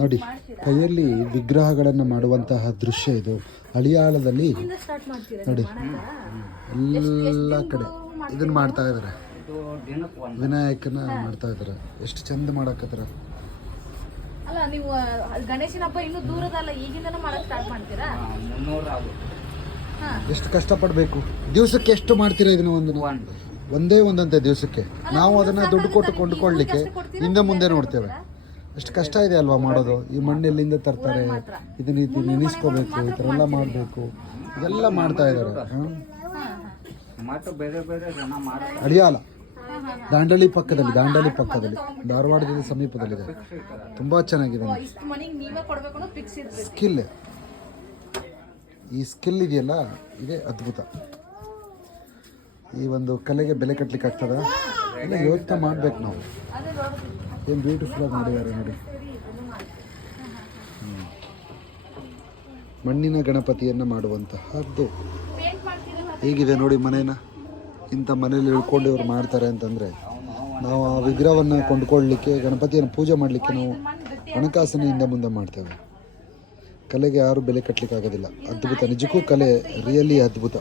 ನೋಡಿ, ಕೈಯಲ್ಲಿ ವಿಗ್ರಹಗಳನ್ನು ಮಾಡುವಂತಹ ದೃಶ್ಯ ಇದು. ಹಳಿಯಾಳದಲ್ಲಿ ನೋಡಿ ಎಲ್ಲ ಕಡೆ ಇದನ್ನು ಮಾಡ್ತಾ ಇದ್ದಾರೆ. ವಿನಾಯಕನ ಮಾಡ್ತಾ ಇದ್ದಾರೆ. ಎಷ್ಟು ಚಂದ ಮಾಡಕತ್ತಾರ. ಅಲ್ಲ, ನೀವು ಗಣೇಶನ ಹಬ್ಬ ಇನ್ನೂ ದೂರದಲ್ಲ, ಈಗಿಂದನೇ ಮಾಡಕ್ ಸ್ಟಾರ್ಟ್ ಮಾಡ್ತೀರಾ? ಎಷ್ಟು ಕಷ್ಟಪಡಬೇಕು. ದಿವಸಕ್ಕೆ ಎಷ್ಟು ಮಾಡ್ತೀರಾ ಇದನ್ನ? ಒಂದೇ ಒಂದಂತೆ ದಿವಸಕ್ಕೆ. ನಾವು ಅದನ್ನ ದುಡ್ಡು ಕೊಟ್ಟು ಕೊಂಡುಕೊಳ್ಳಲಿಕ್ಕೆ ಹಿಂದೆ ಮುಂದೆ ನೋಡ್ತೇವೆ. ಎಷ್ಟು ಕಷ್ಟ ಇದೆ ಅಲ್ವಾ ಮಾಡೋದು. ಈ ಮಣ್ಣು ಎಲ್ಲಿಂದ ತರ್ತಾರೆ, ಇದನ್ನ ರೀತಿ ನೆನೆಸ್ಕೋಬೇಕು, ಈ ಥರ ಎಲ್ಲ ಮಾಡಬೇಕು. ಇದೆಲ್ಲ ಮಾಡ್ತಾ ಇದ್ದಾರೆ. ಅಡಿಯಾಲ ದಾಂಡಲಿ ಪಕ್ಕದಲ್ಲಿ, ಧಾರವಾಡದಲ್ಲಿ ಸಮೀಪದಲ್ಲಿದೆ. ತುಂಬಾ ಚೆನ್ನಾಗಿದೆ. ಸ್ಕಿಲ್, ಈ ಸ್ಕಿಲ್ ಇದೆಯಲ್ಲ, ಇದೇ ಅದ್ಭುತ. ಈ ಒಂದು ಕಲೆಗೆ ಬೆಲೆ ಕಟ್ಟಲಿಕ್ಕೆ ಆಗ್ತದ? ಇಲ್ಲ, ಯೋಚನೆ ಮಾಡ್ಬೇಕು ನಾವು. ಏನು ಬ್ಯೂಟಿಫುಲ್ ಆಗಿ ಮಾಡಿದ್ದಾರೆ ನೋಡಿ. ಮಣ್ಣಿನ ಗಣಪತಿಯನ್ನು ಮಾಡುವಂತಹದ್ದು ಹೇಗಿದೆ ನೋಡಿ. ಮನೇನ ಇಂಥ ಮನೇಲಿ ಇಳ್ಕೊಂಡು ಇವ್ರು ಮಾಡ್ತಾರೆ ಅಂತಂದರೆ, ನಾವು ಆ ವಿಗ್ರಹವನ್ನು ಕೊಂಡ್ಕೊಳ್ಳಲಿಕ್ಕೆ, ಗಣಪತಿಯನ್ನು ಪೂಜೆ ಮಾಡಲಿಕ್ಕೆ ನಾವು ಹಣಕಾಸನ್ನು ಹಿಂದೆ ಮುಂದೆ ಮಾಡ್ತೇವೆ. ಕಲೆಗೆ ಯಾರು ಬೆಲೆ ಕಟ್ಟಲಿಕ್ಕೆ ಆಗೋದಿಲ್ಲ. ಅದ್ಭುತ, ನಿಜಕ್ಕೂ ಕಲೆ ರಿಯಲಿ ಅದ್ಭುತ.